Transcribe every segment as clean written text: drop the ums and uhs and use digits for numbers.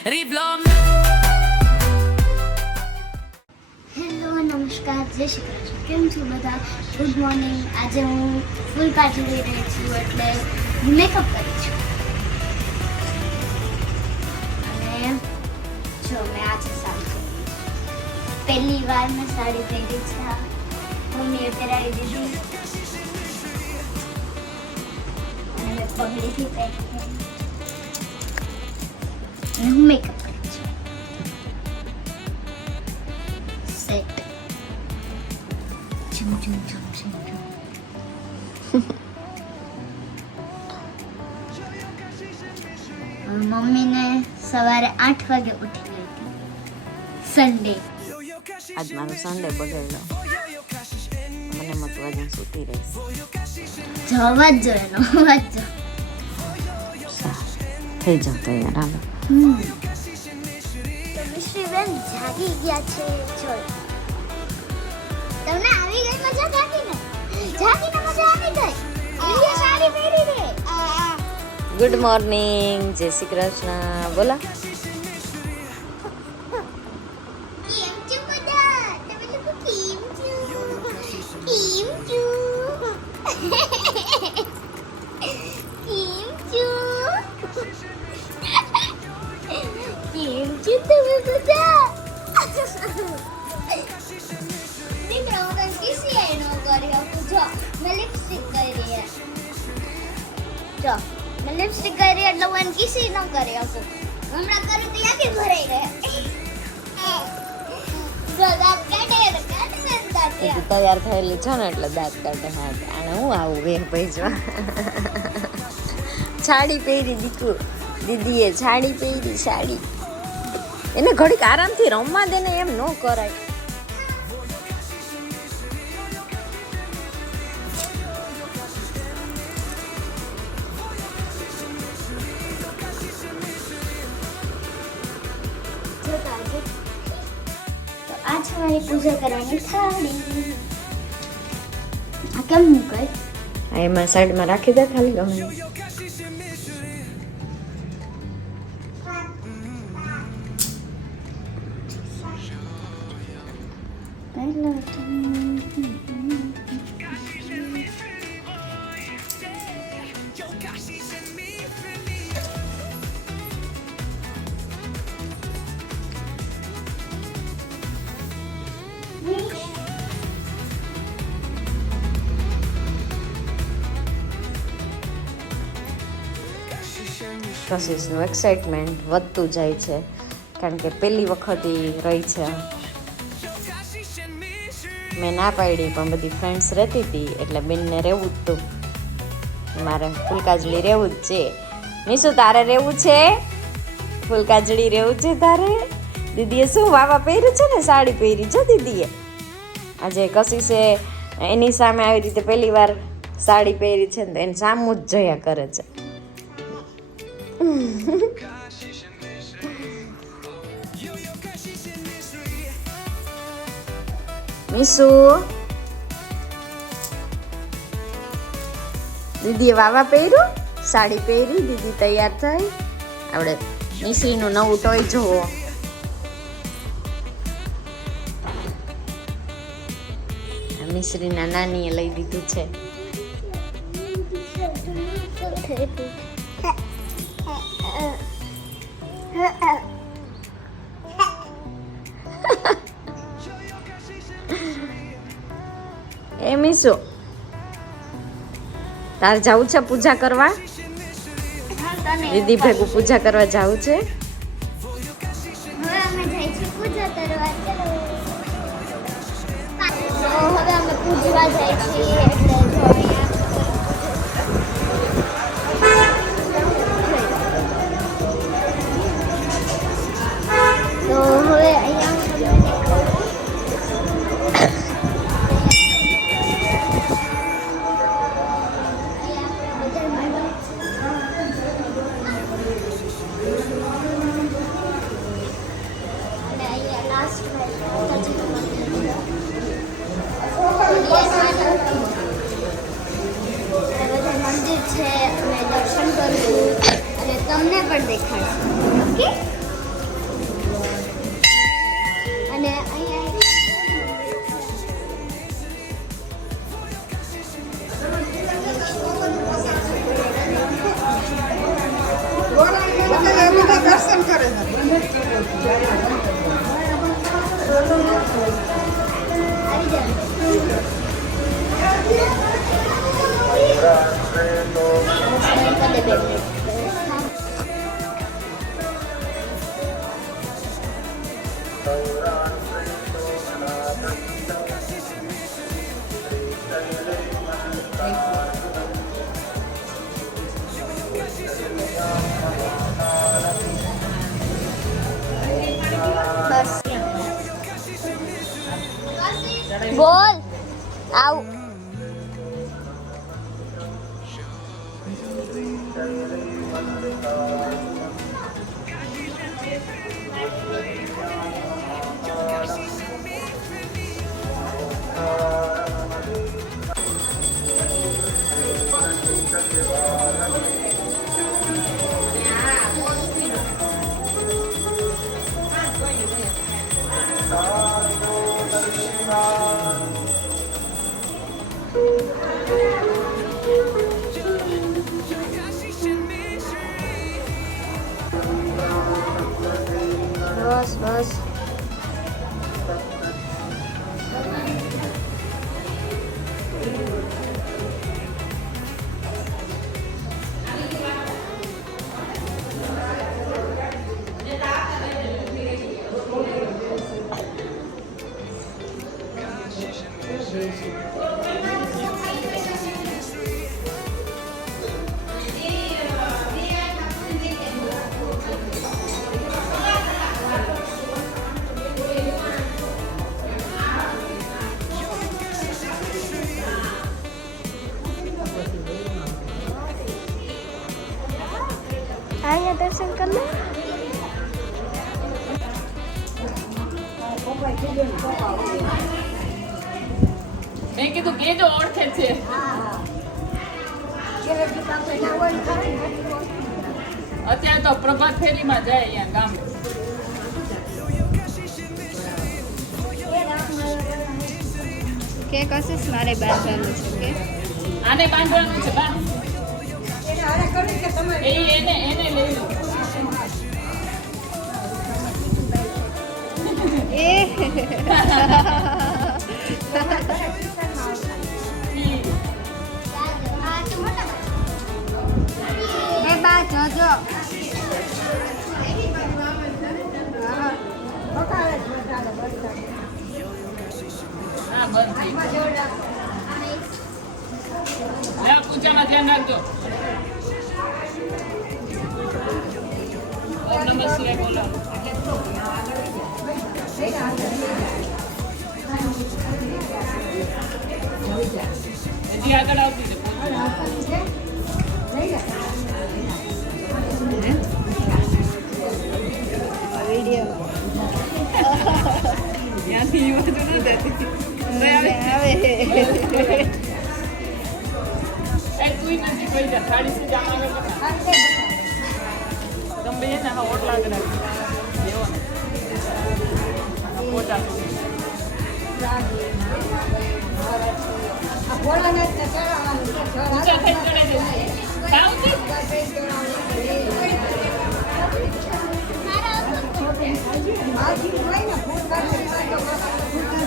Hello નમસ્કાર જય શ્રી કૃષ્ણ. કેમ છો બધા? Good morning. આજે હું ફૂલ પાર્ટી લઈ રહી છું એટલે મેકઅપ કરી છું. અને જો મેં આજે સાડી પહેલી વાર મેં સાડી પહેરી છે. મમ્મીએ પહેરાવી દીધી અને મેં પગડીથી પહેરી છે. અને હું મેકઅપ કરી છું. સેટ ચુમ ચુમ ચુમ ચુમ ચુમ. મમ્મીને સવારે 8 વાગે ઉઠી ગઈ હતી. સન્ડે આજ મારો સન્ડે બગડેલો. મને મત વાગે સૂતી રહીશ. જવા જ જોઈએ નો અવાજ જો. થઈ જાવ તૈયાર હાલો. તો મિશ્રીબેન જાગી ગયા છે. જો તમને આવી ગઈ મજા જાગીને? જાગીને મજા આવી ગઈ. એ સાડી પહેરી રે. ગુડ મોર્નિંગ, જય શ્રી કૃષ્ણ. બોલા. કેમ છો બધા? તમે લોકો કેમ છો? કેમ છો? કેમ છો? કેમ છો તમે બધા? દીકરા હું તને કિસી નો કરી આપું. જો મેં લિપસ્ટિક કરી. જો મેં લિપસ્ટિક કરી એટલે હું એને કિસી ન કરી આપું. હમણાં કરું તો યાદ ભરાઈ રહે. જો દાંત કાઢે ને દાંત તું તૈયાર થયેલી છો ને એટલે દાંત કાઢે. હા, આને હું આવું બેન પૈસા. સાડી પહેરી દીકુ દીદીએ સાડી પહેરી. સાડી એને ઘડીક આરામથી રમવા દે ને, એમ ન કરાય. તો આ છે મારી પૂજા કરવાની થાળી. આ કેમ મૂકાય? આ એમાં સાઈડમાં રાખી દે ખાલી ગમે તે. કશિશનું એક્સાઇટમેન્ટ વધતું જાય છે કારણ કે પહેલી વખત એ રહી છે. મેં ના પાડી પણ બધી ફ્રેન્ડ્સ રહેતી હતી એટલે બેનને રહેવું જ હતું. મારે ફૂલકાજળી રહેવું જ છે. નિશુ તારે રહેવું છે? ફૂલકાજળી રહેવું છે તારે? દીદીએ શું વાવા પહેર્યું છે ને, સાડી પહેરી છે દીદીએ. આજે કશિશે એની સામે આવી રીતે પહેલી વાર સાડી પહેરી છે ને એને સામું જ જોયા કરે છે. નિશુ દીદીએ વાવા પહેર્યું, સાડી પહેરી, દીદી તૈયાર થઈ. આપણે નિશીનું નવું ટોય જોવો. મિશ્રીના નાનીએ લઈ દીધું છે. એ મીસુ તાર જવું છે પૂજા કરવા? દીદી ભેગું પૂજા કરવા જવું છે? હવે અમે જઈ છીએ પૂજા કરવા. ચલો તો હવે અમે પૂજવા જઈ છીએ એટલે જો અહીંયા તો હવે અહીંયા મંદિર છે, અમે દર્શન કરશું અને તમને પણ દેખાડશું. ઓકે? બોલ આવ બસ બસ અહીંયા દર્શન કરી લે મેં કીધું કે જો ઓળખે છે અત્યારે તો પ્રભાત ફેરીમાં જાય અહીંયા ગામ કે કશિશ મારે બાંધવાનું છે કે આને બાંધવાનું છે બા એને લઈ લો એ એ બા જોજો હા બંધ થઈ ગયું. લા, પૂજામાં ધ્યાન રાખજો ઓમ નમઃ શિવાય બોલો હજી આગળ આવતી છે વિડીયો ત્યાંથી યુવા જો ન દેતી આવે એ તું નથી કોઈ જા સાડી સે જામ આગળ તમે એને હા ઓટલા આગળ દેવો ને ઓટા ઊંચા થઈ ચડે છે સાવતી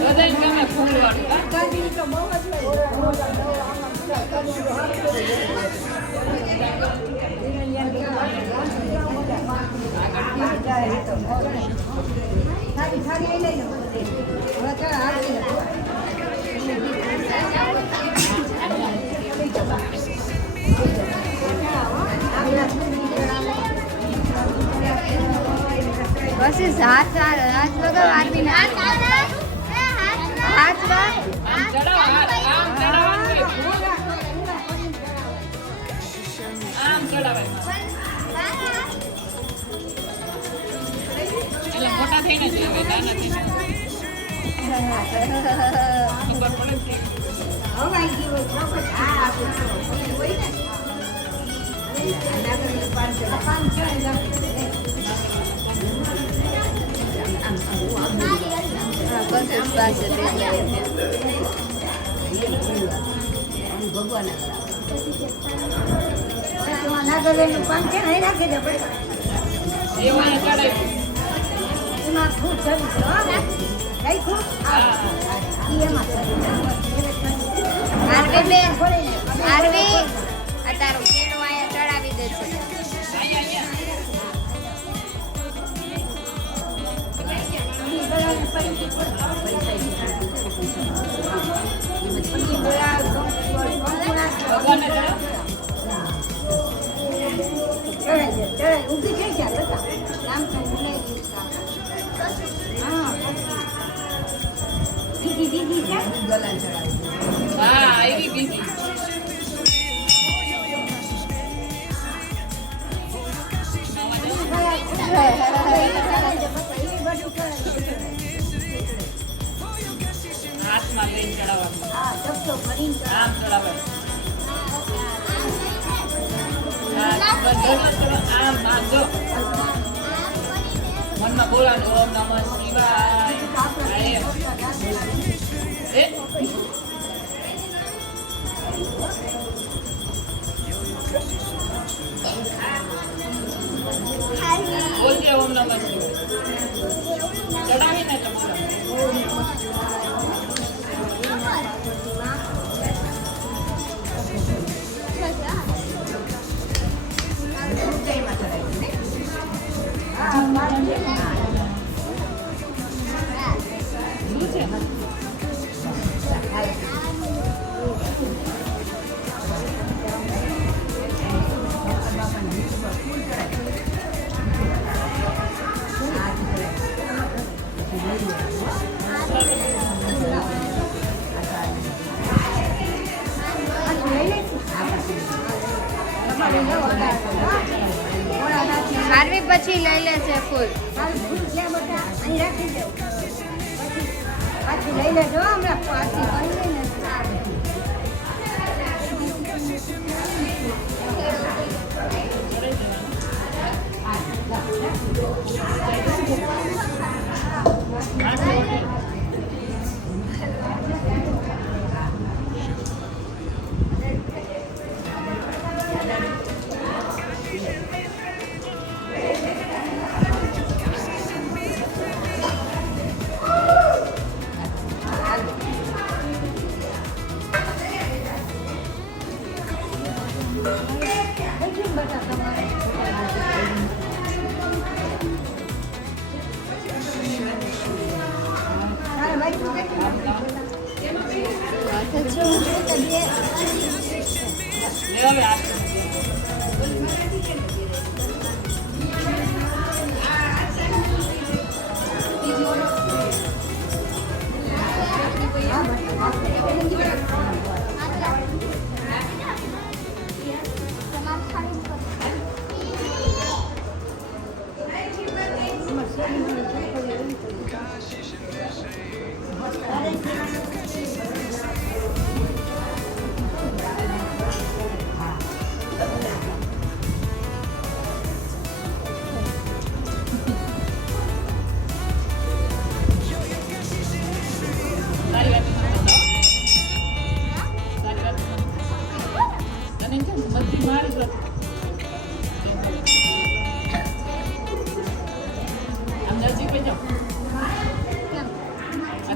બધાય ગમે ફૂલ કશિશ હાથ હાથ વગર આરવી ના હાથ આમ ચડાવ આમ ચડાવવાનું આમ ચડાવાય એટલે મોટા થઈને જોઈએ નાના થઈને ખબર પડે કશિશ પાસે એવું ચડાય આરવી બેન આરવી આ તારું કેળું અહીંયા ચડાવી દે છે ભગવાનને ચડાવો. હા આવી બીજી હાથમાં લઈને ચડાવવાનું આમ ચડાવે આમ આમ જો મનમાં બોલાનું ઓમ નમઃ શિવાય એ બોલજે ઓમ નમઃ શિવાય ચડાવીને તો આરવી પછી લઈ લે છે ફૂલ લઈ લેજો હમણાં પાછી કરી લઈને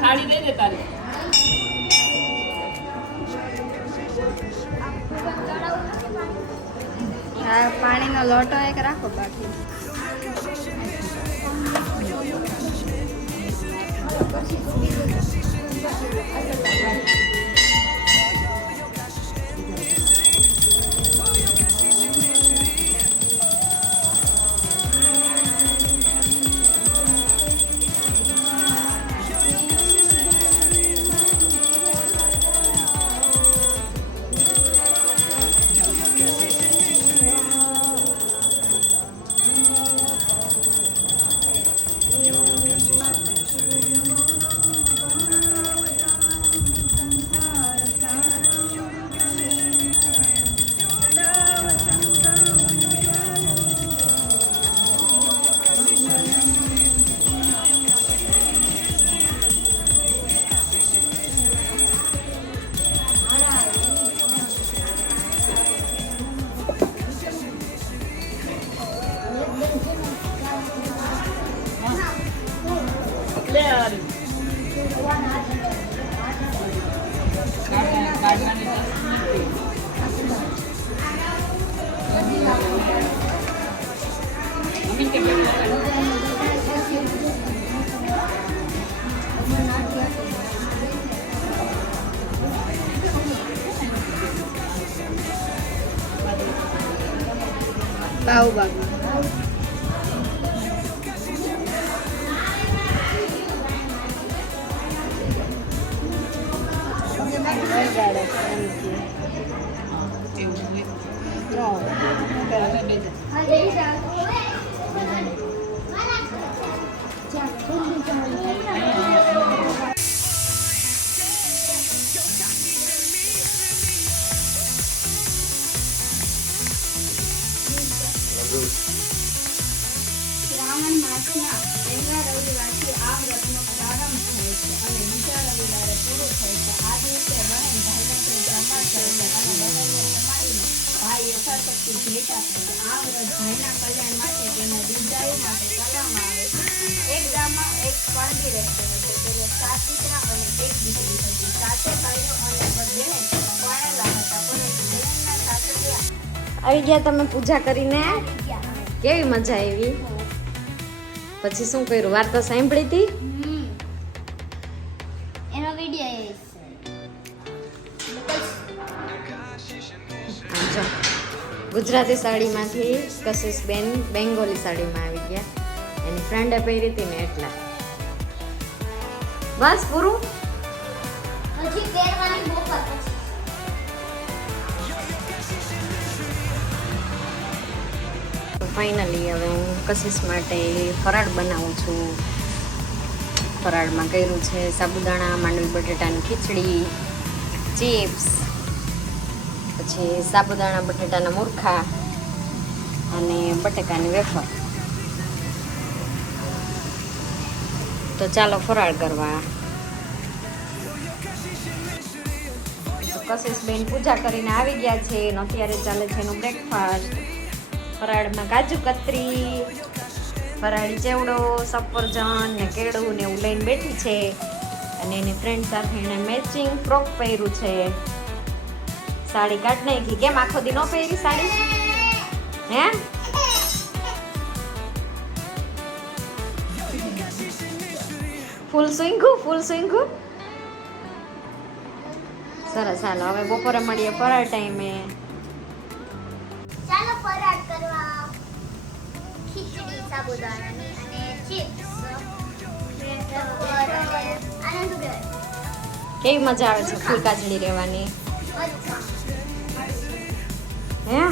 થાળી દઈ દે તારી પાણીનો લોટો એક રાખો બાકી પાવભાજી શ્રાવણ માસના પહેલા રવિવારથી આ વ્રતનો પ્રારંભ થાય છે અને બીજા રવિવારે પૂરું થાય છે. આ દિવસે બહેન ભાઈને જમા કરીને અને બહેનને જમાડીને ભાઈ યથાશક્તિ ભેટ આપે છે. આ વ્રત ભાઈના કલ્યાણ માટે તેના દીર્ઘાયુ માટે કરવામાં આવે છે. એક ગામમાં એક પારધી રહેતો હતો. તેને 7 દીકરા અને 1 દીકરી હતી. 7 ભાઈઓ અને બહેન પરણેલા હતા, પરંતુ બહેનના સાસરિયા આવી ગયા તમે પૂજા કરીને? ગયા. કેવી મજા આવી? પછી શું કર્યું? વાર્તા સાંભળી હતી? એનો વિડીયો જો ગુજરાતી સાડીમાંથી કશિશ બેન બેંગોલી સાડીમાં આવી ગયા. એની ફ્રેન્ડે પહેરી હતી ને એટલા. બસ પૂરું. હજી પહેરવાની બપોર પછી. ફાઇનલી હવે હું કશિશ માટે ફરાળ બનાવું છું. ફરાળમાં કર્યું છે સાબુદાણા, માંડવી બટેટાની ખીચડી, ચિપ્સ, પછી સાબુદાણા બટેટાના મૂરખા અને બટેકાની વેફર. તો ચાલો ફરાળ કરવા. કશિશ બેન પૂજા કરીને આવી ગયા છે અને અત્યારે ચાલે છે એનું બ્રેકફાસ્ટ. ફરાળમાં કાજુ કતરી, ફરાળી ચેવડો, સફરજન ને કેળું ને એવું લઈને બેઠી છે. અને એની ફ્રેન્ડ સાથે એણે મેચિંગ ફ્રોક પહેર્યું છે. સાડી કાઢ નાખી. કેમ આખો દી નો પહેરી સાડી? હે? ફૂલ સ્વિંગું. સરસ. હાલો હવે બપોરે મળીએ ફરાળ ટાઈમે. ચાલો ફરાળ કરવા. ખીચડી સાબુદાણાની અને ચિપ્સ. આનંદ ઉડાય. કેવી મજા આવે છે ફૂલ કાજળી રહેવાની? અચ્છા. હે?